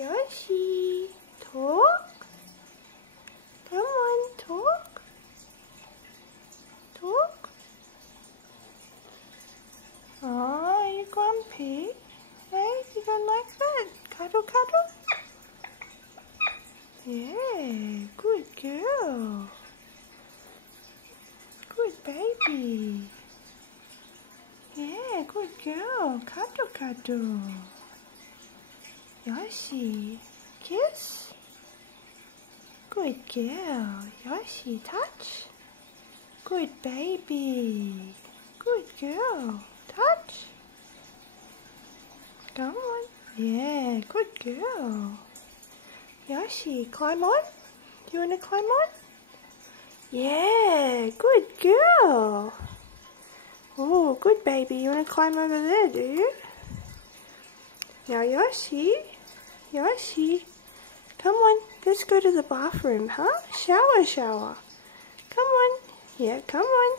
Yoshi, talk. Come on, talk. Talk. Oh, you grumpy? Hey, you don't like that? Cuddle, cuddle? Yeah, good girl. Good baby. Yeah, good girl. Cuddle, cuddle. Yoshi, kiss. Good girl. Yoshi, touch. Good baby. Good girl. Touch. Come on. Yeah, good girl. Yoshi, climb on. Do you want to climb on? Yeah, good girl. Oh, good baby. You want to climb over there, do you? Now, Yoshi. Yoshi. Come on. Let's go to the bathroom, huh? Shower. Come on. Yeah, come on.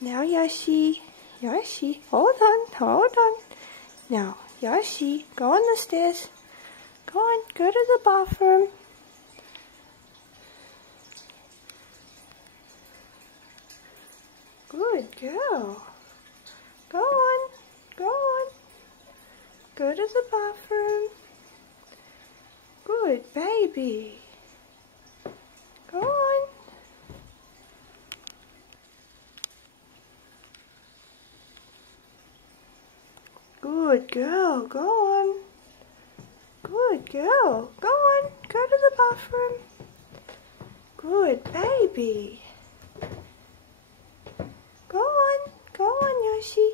Now, Yoshi. Yoshi. Hold on. Now, Yoshi. Go on the stairs. Go on. Go to the bathroom. Good girl. Go on. Go to the bathroom. Good baby. Go on. Good girl. Go on. Good girl. Go on. Go to the bathroom. Good baby. Go on, Yoshi.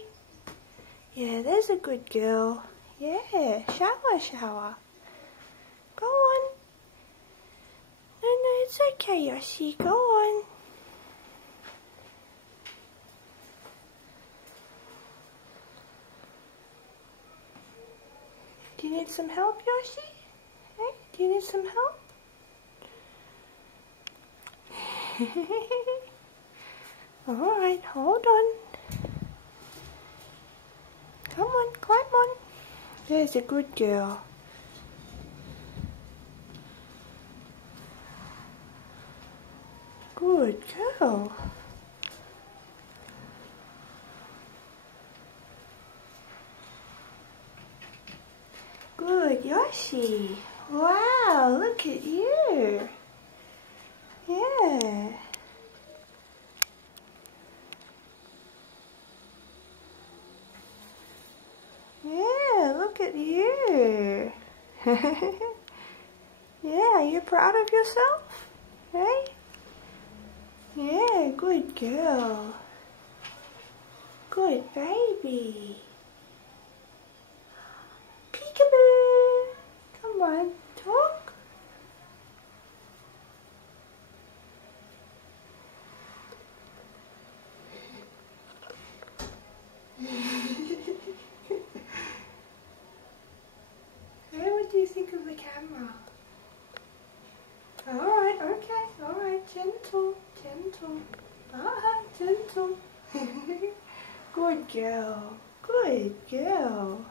Yeah, there's a good girl. Yeah, shower. Go on. No, it's okay, Yoshi. Go on. Do you need some help, Yoshi? Hey, do you need some help? Alright, hold on. Come on, climb on. There's a good girl. Good girl. Good, Yoshi. Wow, look at you. Yeah. Yeah, look at you. Yeah, are you proud of yourself? Hey? Yeah, good girl. Good baby. Peekaboo. Come on, talk. What do you think of the camera? Alright, okay, alright, gentle. Gentle. Good girl.